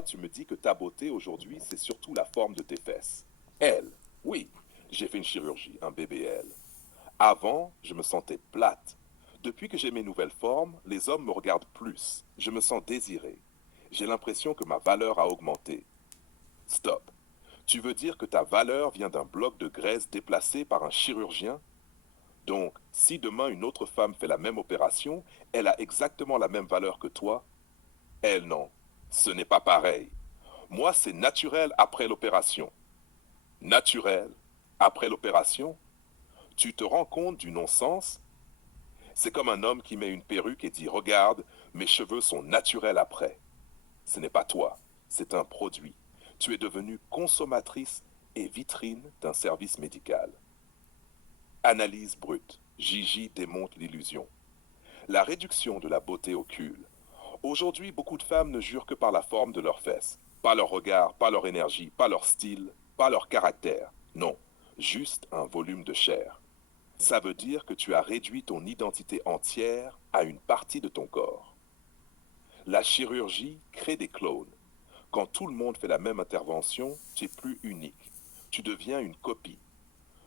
Toi, tu me dis que ta beauté aujourd'hui, c'est surtout la forme de tes fesses. Elle, oui, j'ai fait une chirurgie, un BBL. Avant, je me sentais plate. Depuis que j'ai mes nouvelles formes, les hommes me regardent plus. Je me sens désiré. J'ai l'impression que ma valeur a augmenté. Stop. Tu veux dire que ta valeur vient d'un bloc de graisse déplacé par un chirurgien? Donc, si demain une autre femme fait la même opération, elle a exactement la même valeur que toi? Elle, non. Ce n'est pas pareil. Moi, c'est naturel après l'opération. Naturel après l'opération? Tu te rends compte du non-sens? C'est comme un homme qui met une perruque et dit regarde, mes cheveux sont naturels après. Ce n'est pas toi, c'est un produit. Tu es devenue consommatrice et vitrine d'un service médical. Analyse brute. Gigi démonte l'illusion. La réduction de la beauté ocule. Aujourd'hui, beaucoup de femmes ne jurent que par la forme de leurs fesses. Pas leur regard, pas leur énergie, pas leur style, pas leur caractère. Non, juste un volume de chair. Ça veut dire que tu as réduit ton identité entière à une partie de ton corps. La chirurgie crée des clones. Quand tout le monde fait la même intervention, tu es plus unique. Tu deviens une copie.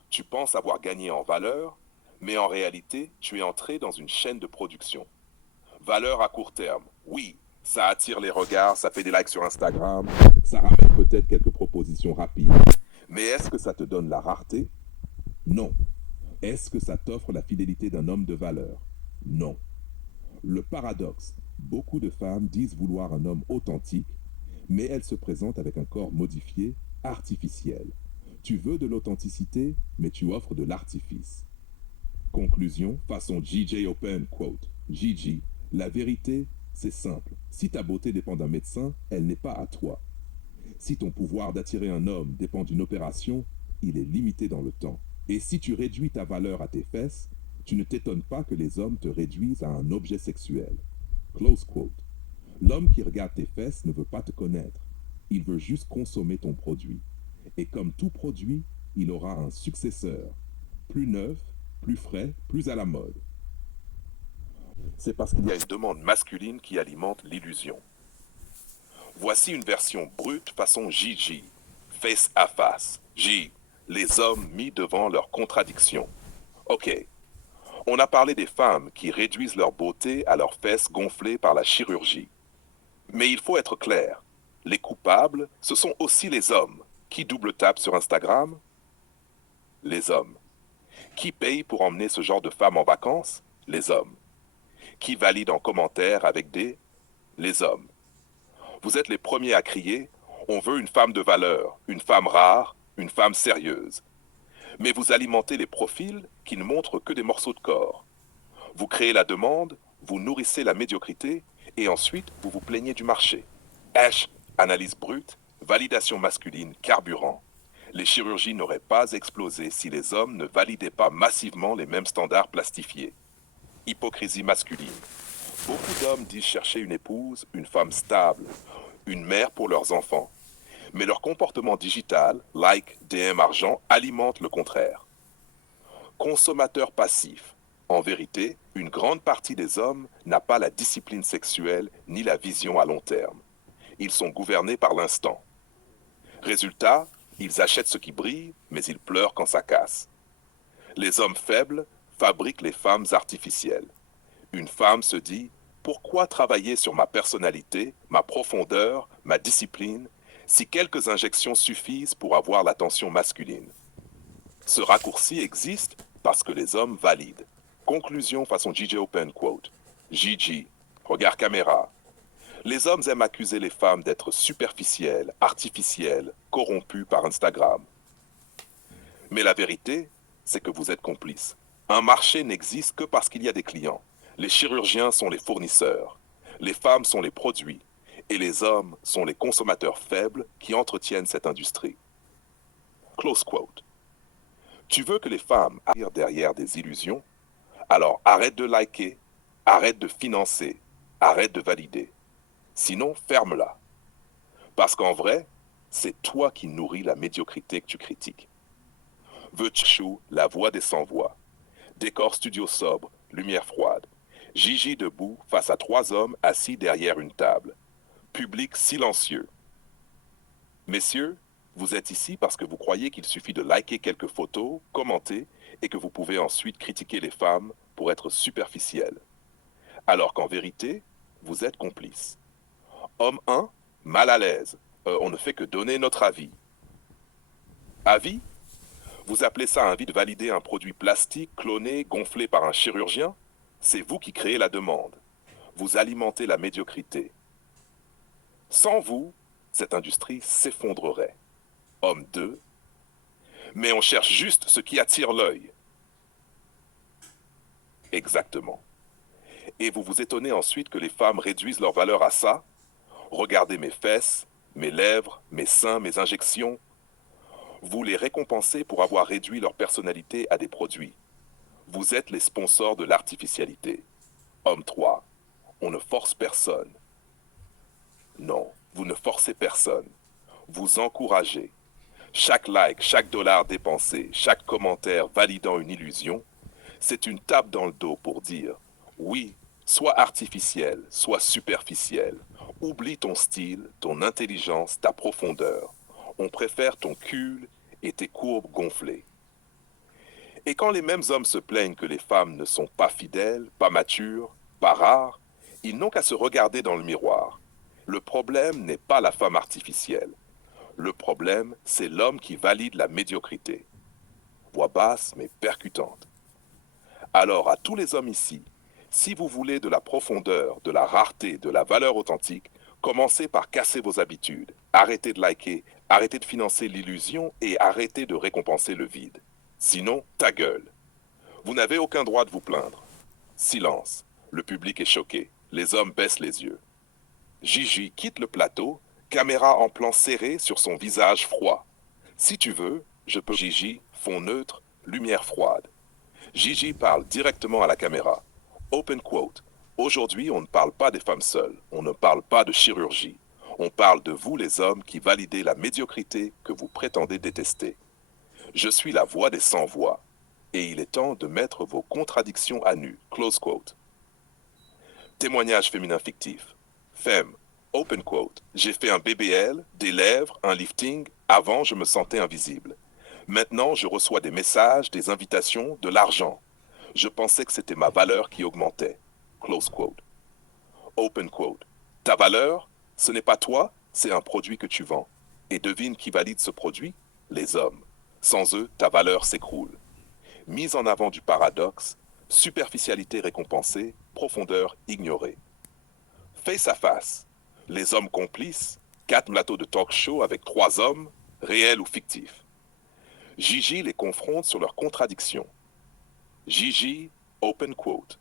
Tu penses avoir gagné en valeur, mais en réalité, tu es entré dans une chaîne de production. Valeur à court terme, oui, ça attire les regards, ça fait des likes sur Instagram, ça ramène peut-être quelques propositions rapides. Mais est-ce que ça te donne la rareté? Non. Est-ce que ça t'offre la fidélité d'un homme de valeur? Non. Le paradoxe, beaucoup de femmes disent vouloir un homme authentique, mais elles se présentent avec un corps modifié, artificiel. Tu veux de l'authenticité, mais tu offres de l'artifice. Conclusion, façon GJ Open, quote. Gigi, la vérité, c'est simple. Si ta beauté dépend d'un médecin, elle n'est pas à toi. Si ton pouvoir d'attirer un homme dépend d'une opération, il est limité dans le temps. Et si tu réduis ta valeur à tes fesses, tu ne t'étonnes pas que les hommes te réduisent à un objet sexuel. Close quote. L'homme qui regarde tes fesses ne veut pas te connaître. Il veut juste consommer ton produit. Et comme tout produit, il aura un successeur. Plus neuf, plus frais, plus à la mode. C'est parce qu'il y a une demande masculine qui alimente l'illusion. Voici une version brute façon Gigi, face à face. J, les hommes mis devant leurs contradictions. Ok, on a parlé des femmes qui réduisent leur beauté à leurs fesses gonflées par la chirurgie. Mais il faut être clair, les coupables, ce sont aussi les hommes. Qui double tape sur Instagram? Les hommes. Qui paye pour emmener ce genre de femmes en vacances? Les hommes. Qui valide en commentaire avec des? Les hommes. Vous êtes les premiers à crier, on veut une femme de valeur, une femme rare, une femme sérieuse. Mais vous alimentez les profils qui ne montrent que des morceaux de corps. Vous créez la demande, vous nourrissez la médiocrité, et ensuite vous vous plaignez du marché. H, analyse brute, validation masculine, carburant. Les chirurgies n'auraient pas explosé si les hommes ne validaient pas massivement les mêmes standards plastifiés. Hypocrisie masculine. Beaucoup d'hommes disent chercher une épouse, une femme stable, une mère pour leurs enfants. Mais leur comportement digital, like, DM, argent, alimente le contraire. Consommateur passif. En vérité, une grande partie des hommes n'a pas la discipline sexuelle ni la vision à long terme. Ils sont gouvernés par l'instant. Résultat, ils achètent ce qui brille, mais ils pleurent quand ça casse. Les hommes faibles fabriquent les femmes artificielles. Une femme se dit, pourquoi travailler sur ma personnalité, ma profondeur, ma discipline, si quelques injections suffisent pour avoir l'attention masculine? Ce raccourci existe parce que les hommes valident. Conclusion façon JJ Open quote. Gigi, regard caméra. Les hommes aiment accuser les femmes d'être superficielles, artificielles, corrompues par Instagram. Mais la vérité, c'est que vous êtes complices. Un marché n'existe que parce qu'il y a des clients. Les chirurgiens sont les fournisseurs, les femmes sont les produits, et les hommes sont les consommateurs faibles qui entretiennent cette industrie. Close quote. Tu veux que les femmes arrivent derrière des illusions? Alors arrête de liker, arrête de financer, arrête de valider. Sinon, ferme-la. Parce qu'en vrai, c'est toi qui nourris la médiocrité que tu critiques. Chou, la voix des sans-voix. Décor studio sobre, lumière froide. Gigi debout face à trois hommes assis derrière une table. Public silencieux. Messieurs, vous êtes ici parce que vous croyez qu'il suffit de liker quelques photos, commenter, et que vous pouvez ensuite critiquer les femmes pour être superficiel. Alors qu'en vérité, vous êtes complices. Homme 1, mal à l'aise. On ne fait que donner notre avis. Avis? Vous appelez ça un vide valider un produit plastique cloné, gonflé par un chirurgien? C'est vous qui créez la demande. Vous alimentez la médiocrité. Sans vous, cette industrie s'effondrerait. Homme 2, mais on cherche juste ce qui attire l'œil. Exactement. Et vous vous étonnez ensuite que les femmes réduisent leur valeur à ça? Regardez mes fesses, mes lèvres, mes seins, mes injections. Vous les récompensez pour avoir réduit leur personnalité à des produits. Vous êtes les sponsors de l'artificialité. Homme 3, on ne force personne. Non, vous ne forcez personne. Vous encouragez. Chaque like, chaque dollar dépensé, chaque commentaire validant une illusion, c'est une tape dans le dos pour dire oui, sois artificiel, sois superficiel. Oublie ton style, ton intelligence, ta profondeur. On préfère ton cul et tes courbes gonflées. Et quand les mêmes hommes se plaignent que les femmes ne sont pas fidèles, pas matures, pas rares, ils n'ont qu'à se regarder dans le miroir. Le problème n'est pas la femme artificielle. Le problème, c'est l'homme qui valide la médiocrité. Voix basse mais percutante. Alors à tous les hommes ici, si vous voulez de la profondeur, de la rareté, de la valeur authentique, commencez par casser vos habitudes. Arrêtez de liker, arrêtez de financer l'illusion et arrêtez de récompenser le vide. Sinon, ta gueule. Vous n'avez aucun droit de vous plaindre. Silence. Le public est choqué. Les hommes baissent les yeux. Gigi quitte le plateau, caméra en plan serré sur son visage froid. Si tu veux, je peux... Gigi, fond neutre, lumière froide. Gigi parle directement à la caméra. Open quote. Aujourd'hui, on ne parle pas des femmes seules. On ne parle pas de chirurgie. On parle de vous, les hommes, qui validez la médiocrité que vous prétendez détester. Je suis la voix des sans-voix. Et il est temps de mettre vos contradictions à nu. Close quote. Témoignage féminin fictif. Femme. Open quote. J'ai fait un BBL, des lèvres, un lifting. Avant, je me sentais invisible. Maintenant, je reçois des messages, des invitations, de l'argent. Je pensais que c'était ma valeur qui augmentait. Close quote. Open quote. Ta valeur, ce n'est pas toi, c'est un produit que tu vends. Et devine qui valide ce produit? Les hommes. Sans eux, ta valeur s'écroule. Mise en avant du paradoxe, superficialité récompensée, profondeur ignorée. Face à face, les hommes complices, 4 plateaux de talk show avec 3 hommes, réels ou fictifs. Gigi les confronte sur leurs contradictions. Gigi, open quote.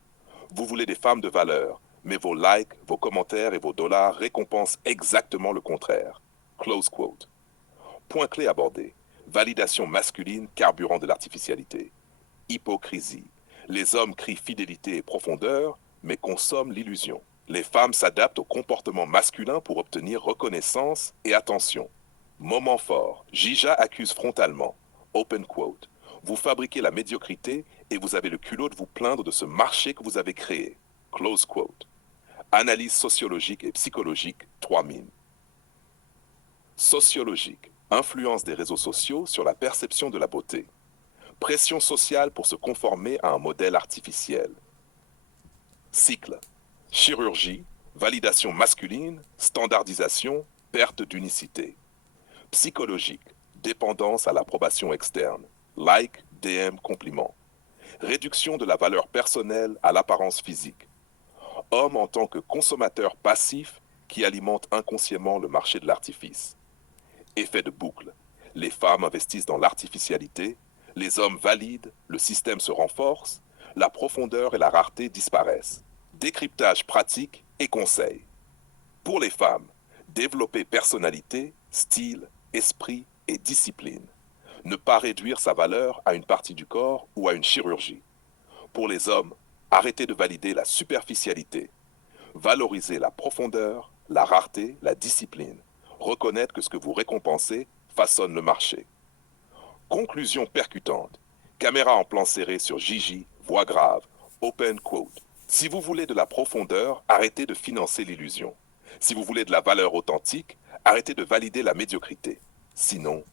Vous voulez des femmes de valeur, mais vos likes, vos commentaires et vos dollars récompensent exactement le contraire. Close quote. Point clé abordé. Validation masculine, carburant de l'artificialité. Hypocrisie. Les hommes crient fidélité et profondeur, mais consomment l'illusion. Les femmes s'adaptent au comportement masculin pour obtenir reconnaissance et attention. Moment fort. Gija accuse frontalement. Open quote. Vous fabriquez la médiocrité et vous avez le culot de vous plaindre de ce marché que vous avez créé. Close quote. Analyse sociologique et psychologique, 3 mines. Sociologique. Influence des réseaux sociaux sur la perception de la beauté. Pression sociale pour se conformer à un modèle artificiel. Cycle. Chirurgie, validation masculine, standardisation, perte d'unicité. Psychologique. Dépendance à l'approbation externe. Like, DM, compliment. Réduction de la valeur personnelle à l'apparence physique. Homme en tant que consommateur passif qui alimente inconsciemment le marché de l'artifice. Effet de boucle. Les femmes investissent dans l'artificialité, les hommes valident, le système se renforce, la profondeur et la rareté disparaissent. Décryptage pratique et conseils. Pour les femmes, développer personnalité, style, esprit et discipline. Ne pas réduire sa valeur à une partie du corps ou à une chirurgie. Pour les hommes, arrêtez de valider la superficialité. Valorisez la profondeur, la rareté, la discipline. Reconnaître que ce que vous récompensez façonne le marché. Conclusion percutante. Caméra en plan serré sur Gigi, voix grave, open quote. Si vous voulez de la profondeur, arrêtez de financer l'illusion. Si vous voulez de la valeur authentique, Arrêtez de valider la médiocrité. Sinon,